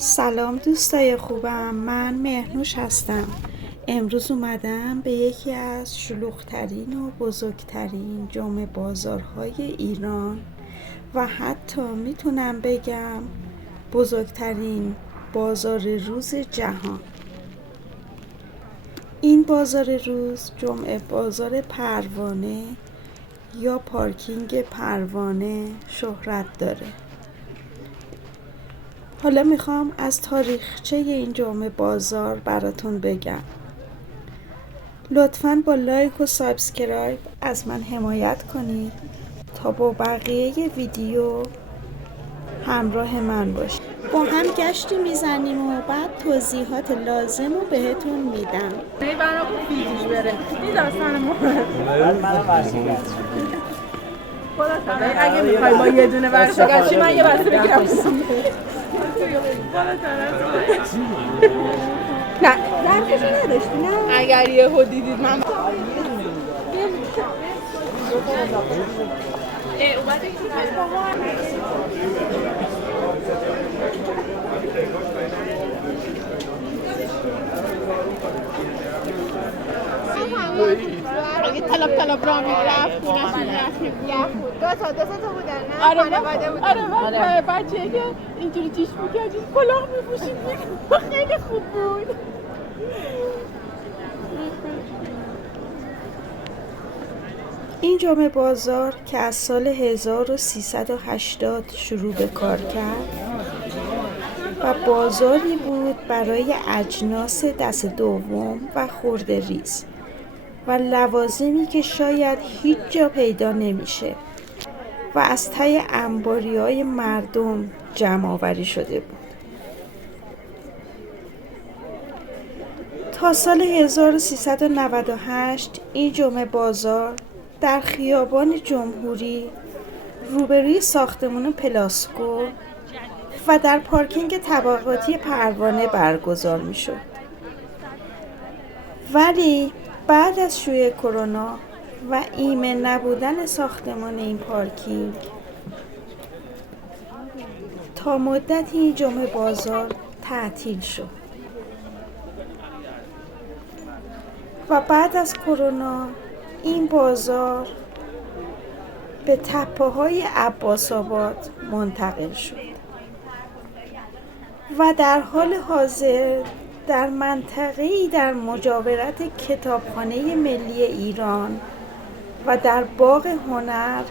سلام دوستای خوبم، من مهنوش هستم. امروز اومدم به یکی از شلوغ‌ترین و بزرگترین جمعه بازارهای ایران و حتی میتونم بگم بزرگترین بازار روز جهان. این بازار روز جمعه بازار پروانه یا پارکینگ پروانه شهرت داره. حالا میخوام از تاریخچه این جمعه بازار براتون بگم. لطفاً با لایک و سابسکرایب از من حمایت کنید تا با بقیه ویدیو همراه من باشید. با هم گشتی میزنیم و بعد توضیحات لازم رو بهتون میدم. برای فیزیش بره این داستان اگه میخوای با یه دونه ورشگشی من یه بسته بگیرم نه درکشو نداشتی نه اگر یه ها دیدید من اگه طلب را میرفت دو تا بودن نه خانواده بودن. آره بچه که اینجوری چیش میکردیم کلاه میپوشید خیلی خوب بود. این جمعه بازار که از سال 1380 شروع به کار کرد و بازاری بود برای اجناس دست دوم و خرده ریز و لوازمی که شاید هیچ جا پیدا نمیشه و از ته انباری‌های مردم جمع آوری شده بود. تا سال 1398 این جمعه بازار در خیابان جمهوری روبروی ساختمان پلاسکو و در پارکینگ طبقاتی پروانه برگزار می شد. ولی بعد از شیوع کرونا و ایمن نبودن ساختمان این پارکینگ تا مدتی این جمعه بازار تعطیل شد و بعد از کرونا این بازار به تپه‌های عباس‌آباد منتقل شد و در حال حاضر در منطقه‌ای در مجاورت کتابخانه ملی ایران و در باغ هنر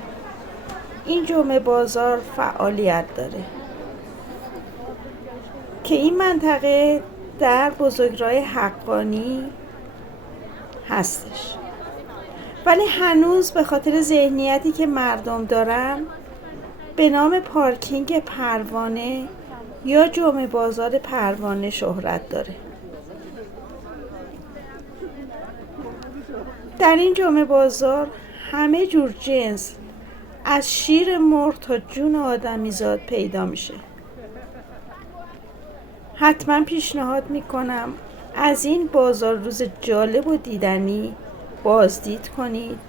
این جمعه بازار فعالیت داره که این منطقه در بزرگراه حقانی هستش. ولی هنوز به خاطر ذهنیتی که مردم دارن به نام پارکینگ پروانه یا جمعه بازار پروانه شهرت داره. در این جمعه بازار همه جور جنس از شیر مرغ تا جون آدمیزاد پیدا میشه. حتما پیشنهاد میکنم از این بازار روز جالب و دیدنی بازدید کنید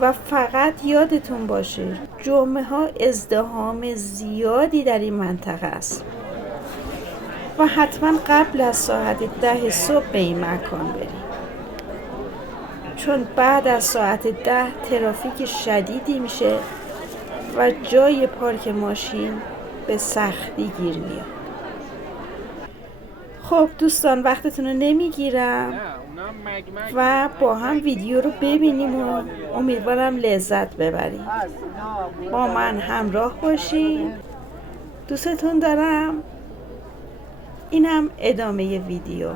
و فقط یادتون باشه جمعه ها ازدحام زیادی در این منطقه است و حتما قبل از ساعت 10 صبح به این مکان برید، چون بعد از ساعت 10 ترافیک شدیدی میشه و جای پارک ماشین به سختی گیر میاد. خب دوستان وقتتون رو نمیگیرم و با هم ویدیو رو ببینیم و امیدوارم لذت ببرید. با من همراه باشین. دوستتون دارم. اینم ادامه ویدیو.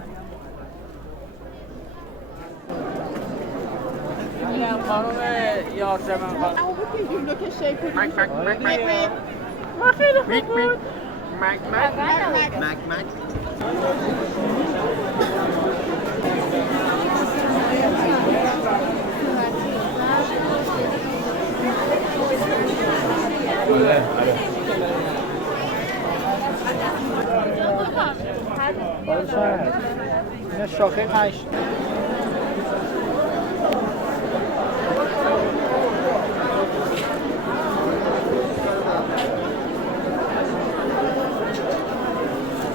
خانم یاسمن ما خیلی خوب بود. این شاخه 8 100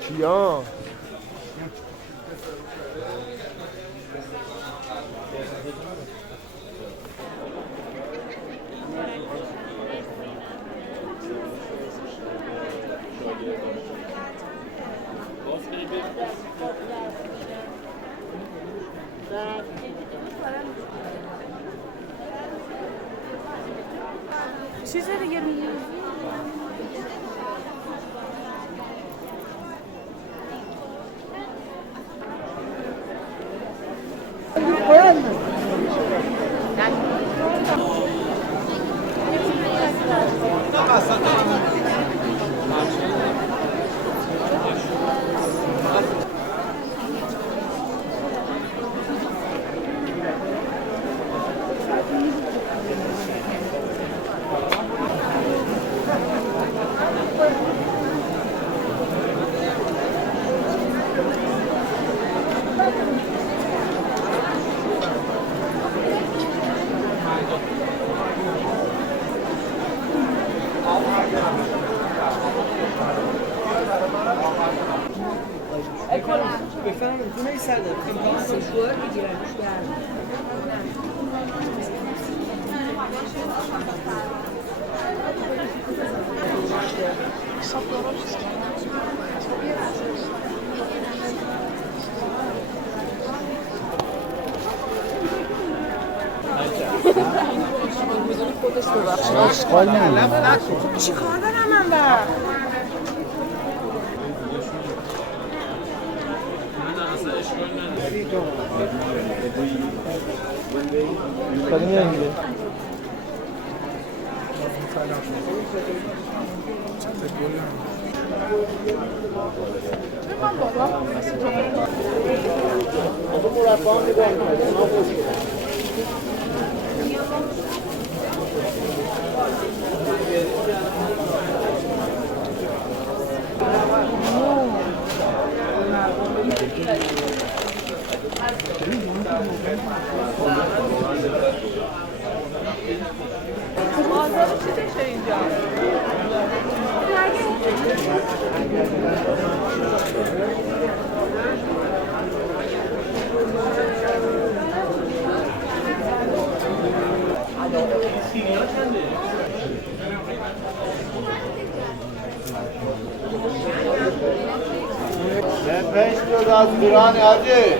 کیا؟ چیز دیگه میگی؟ چی کار دارم من بر؟ پنج تا از ایران حاجی